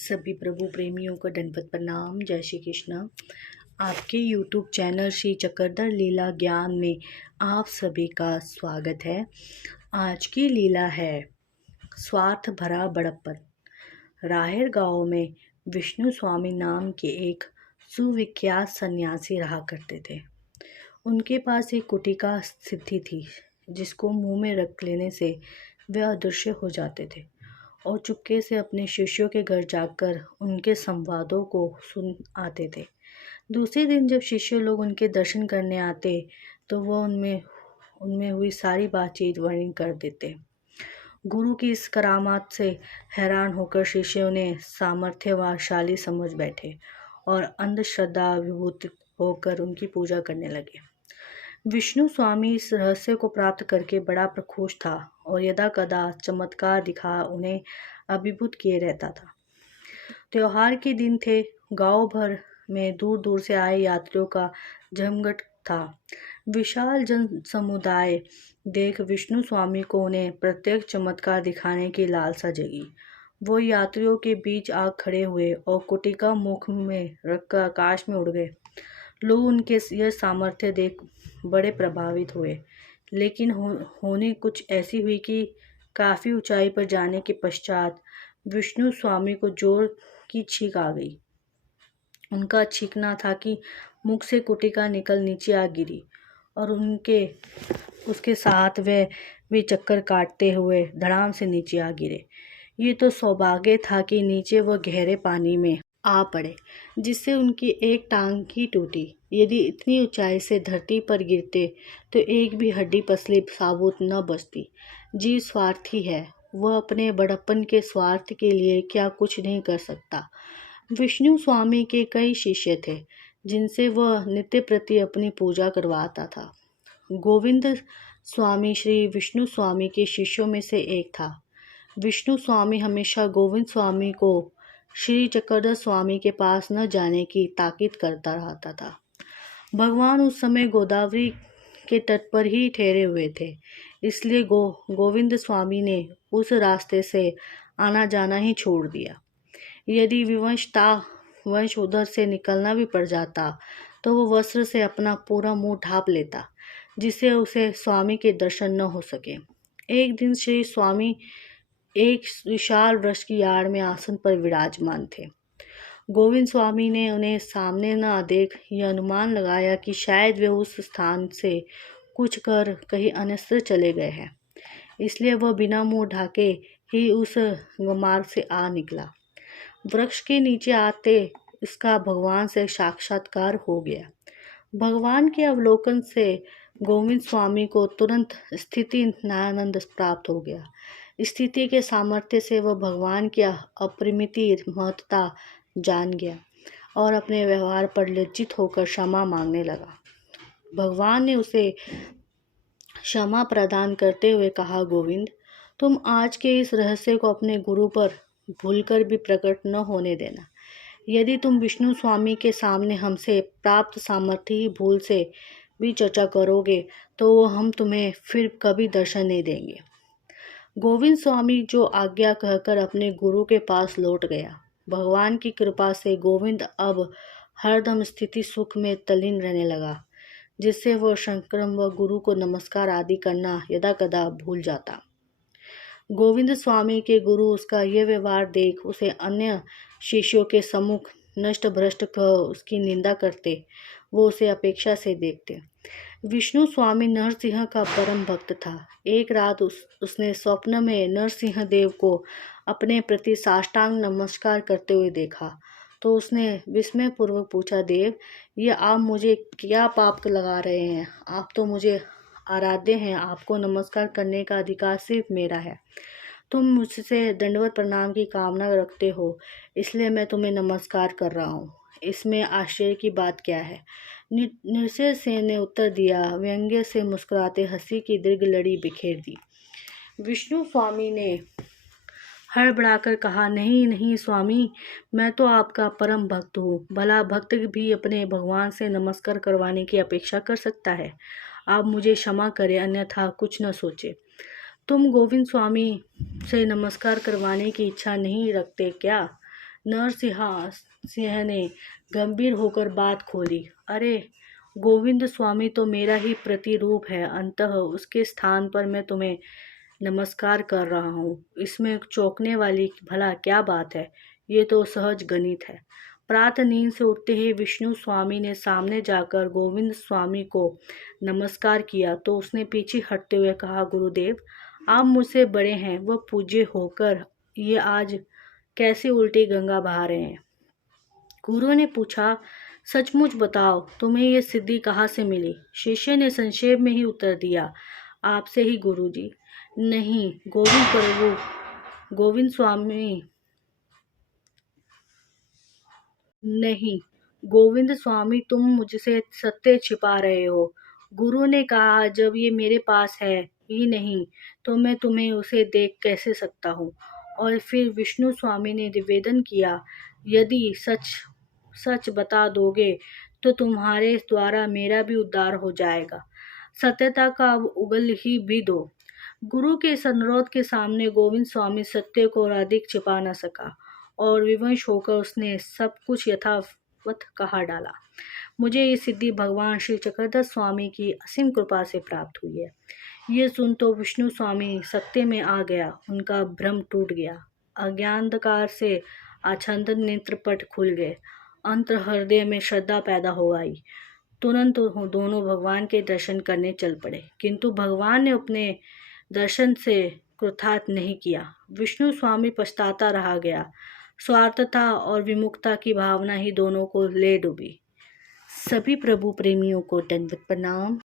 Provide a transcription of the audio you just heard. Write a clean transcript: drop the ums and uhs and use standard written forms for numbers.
सभी प्रभु प्रेमियों को दंडवत प्रणाम। जय श्री कृष्ण। आपके YouTube चैनल श्री चक्रधर लीला ज्ञान में आप सभी का स्वागत है। आज की लीला है स्वार्थ भरा बड़प्पन। राहेर गांव में विष्णु स्वामी नाम के एक सुविख्यात सन्यासी रहा करते थे। उनके पास एक कुटिका सिद्धि थी, जिसको मुंह में रख लेने से वे अदृश्य हो जाते थे और चुपके से अपने शिष्यों के घर जाकर उनके संवादों को सुन आते थे। दूसरे दिन जब शिष्य लोग उनके दर्शन करने आते तो वह उनमें हुई सारी बातचीत वर्णन कर देते। गुरु की इस करामात से हैरान होकर शिष्यों ने सामर्थ्यवानशाली समझ बैठे और अंधश्रद्धा विभूत होकर उनकी पूजा करने लगे। विष्णु स्वामी इस रहस्य को प्राप्त करके बड़ा प्रखुश था और यदा कदा चमत्कार दिखा उन्हें अभिभूत किए रहता था। त्योहार के दिन थे। गांव भर में दूर दूर से आए यात्रियों का जमघट था। विशाल जन समुदाय देख विष्णु स्वामी को उन्हें प्रत्येक चमत्कार दिखाने की लालसा जगी। वो यात्रियों के बीच आ खड़े हुए और कुटिका मुख में रखकर आकाश में उड़ गए। लोग उनके यह सामर्थ्य देख बड़े प्रभावित हुए, लेकिन होने कुछ ऐसी हुई कि काफ़ी ऊंचाई पर जाने के पश्चात विष्णु स्वामी को जोर की छींक आ गई। उनका छींकना था कि मुख से कुटिका निकल नीचे आ गिरी और उसके साथ वे भी चक्कर काटते हुए धड़ाम से नीचे आ गिरे। ये तो सौभाग्य था कि नीचे वह गहरे पानी में आ पड़े, जिससे उनकी एक टांग ही टूटी। यदि इतनी ऊंचाई से धरती पर गिरते तो एक भी हड्डी पसली साबुत न बचती। जीव स्वार्थी है, वह अपने बड़प्पन के स्वार्थ के लिए क्या कुछ नहीं कर सकता। विष्णु स्वामी के कई शिष्य थे, जिनसे वह नित्य प्रति अपनी पूजा करवाता था। गोविंद स्वामी श्री विष्णु स्वामी के शिष्यों में से एक था। विष्णु स्वामी हमेशा गोविंद स्वामी को श्री चक्रधर स्वामी के पास न जाने की ताकीद करता रहता था। भगवान उस समय गोदावरी के तट पर ही ठहरे हुए थे, इसलिए गोविंद स्वामी ने उस रास्ते से आना जाना ही छोड़ दिया। यदि वंश उधर से निकलना भी पड़ जाता तो वो वस्त्र से अपना पूरा मुंह ढांप लेता, जिससे उसे स्वामी के दर्शन न हो सके। एक दिन श्री स्वामी एक विशाल वृक्ष की आड़ में आसन पर विराजमान थे। गोविंद स्वामी ने उन्हें सामने न देख यह अनुमान लगाया कि शायद वे उस स्थान से कुछ कर कहीं अन्यत्र चले गए हैं, इसलिए वह बिना मुंह ढाके ही उस मार्ग से आ निकला। वृक्ष के नीचे आते इसका भगवान से साक्षात्कार हो गया। भगवान के अवलोकन से गोविंद स्वामी को तुरंत स्थिति न्यायानंद प्राप्त हो गया। स्थिति के सामर्थ्य से वह भगवान की अपरिमित महत्ता जान गया और अपने व्यवहार पर लज्जित होकर क्षमा मांगने लगा। भगवान ने उसे क्षमा प्रदान करते हुए कहा, गोविंद, तुम आज के इस रहस्य को अपने गुरु पर भूलकर भी प्रकट न होने देना। यदि तुम विष्णु स्वामी के सामने हमसे प्राप्त सामर्थ्य ही भूल से भी चर्चा करोगे तो हम तुम्हें फिर कभी दर्शन नहीं देंगे। गोविंद स्वामी जो आज्ञा कहकर अपने गुरु के पास लौट गया। भगवान की कृपा से गोविंद अब हरदम स्थिति सुख में तल्लीन रहने लगा, जिससे वह शंकर व गुरु को नमस्कार आदि करना यदा कदा भूल जाता। गोविंद स्वामी के गुरु उसका यह व्यवहार देख उसे अन्य शिष्यों के सम्मुख नष्ट भ्रष्ट कह उसकी निंदा करते, वो उसे अपेक्षा से देखते। विष्णु स्वामी नरसिंह का परम भक्त था। एक रात उसने स्वप्न में नरसिंह देव को अपने प्रति साष्टांग नमस्कार करते हुए देखा, तो उसने विस्मयपूर्वक पूछा, देव, ये आप मुझे क्या पाप लगा रहे हैं? आप तो मुझे आराध्य हैं, आपको नमस्कार करने का अधिकार सिर्फ मेरा है। तुम मुझसे दंडवत प्रणाम की कामना रखते हो, इसलिए मैं तुम्हें नमस्कार कर रहा हूँ। इसमें आश्चर्य की बात क्या है? नृसिंह सेन ने उत्तर दिया। व्यंग्य से मुस्कुराते हंसी की दीर्घ लड़ी बिखेर दी। विष्णु स्वामी ने हड़बड़ाकर कहा, नहीं नहीं स्वामी, मैं तो आपका परम भक्त हूँ। भला भक्त भी अपने भगवान से नमस्कार करवाने की अपेक्षा कर सकता है। आप मुझे क्षमा करें, अन्यथा कुछ न सोचे। तुम गोविंद स्वामी से नमस्कार करवाने की इच्छा नहीं रखते क्या? सिंह ने गंभीर होकर बात खोली। अरे गोविंद स्वामी तो मेरा ही प्रतिरूप है, अतः उसके स्थान पर मैं तुम्हें नमस्कार कर रहा हूँ। इसमें चौंकने वाली भला क्या बात है? ये तो सहज गणित है। प्रातः नींद से उठते ही विष्णु स्वामी ने सामने जाकर गोविंद स्वामी को नमस्कार किया तो उसने पीछे हटते हुए कहा, गुरुदेव आप मुझसे बड़े हैं, वह पूज्य होकर ये आज कैसे उल्टी गंगा बहा रहे हैं? गुरु ने पूछा, सचमुच बताओ तुम्हें ये सिद्धि कहाँ से मिली? शिष्य ने संक्षेप में ही उत्तर दिया, आपसे ही गुरुजी। नहीं गोविंद स्वामी नहीं गोविंद स्वामी, तुम मुझसे सत्य छिपा रहे हो। गुरु ने कहा, जब ये मेरे पास है ही नहीं तो मैं तुम्हें उसे देख कैसे सकता हूँ? और फिर विष्णु स्वामी ने निवेदन किया, यदि सच सच बता दोगे तो तुम्हारे द्वारा मेरा भी उद्धार हो जाएगा। सत्यता का अब उगल ही भी दो। गुरु के इस अनुरोध के सामने गोविंद स्वामी सत्य को और अधिक छिपा न सका और विवश होकर उसने सब कुछ यथावत कहा डाला। मुझे ये सिद्धि भगवान श्री चक्रधर स्वामी की असीम कृपा से प्राप्त हुई है। ये सुन तो विष्णु स्वामी सत्य में आ गया, उनका भ्रम टूट गया, अज्ञानंधकार से आच्छादित नेत्रपट खुल गए, अंतर हृदय में श्रद्धा पैदा हो आई। तुरंत दोनों भगवान के दर्शन करने चल पड़े, किंतु भगवान ने अपने दर्शन से कृतार्थ नहीं किया। विष्णु स्वामी पछताता रह गया। स्वार्थता और विमुखता की भावना ही दोनों को ले डूबी। सभी प्रभु प्रेमियों को दंडवत प्रणाम।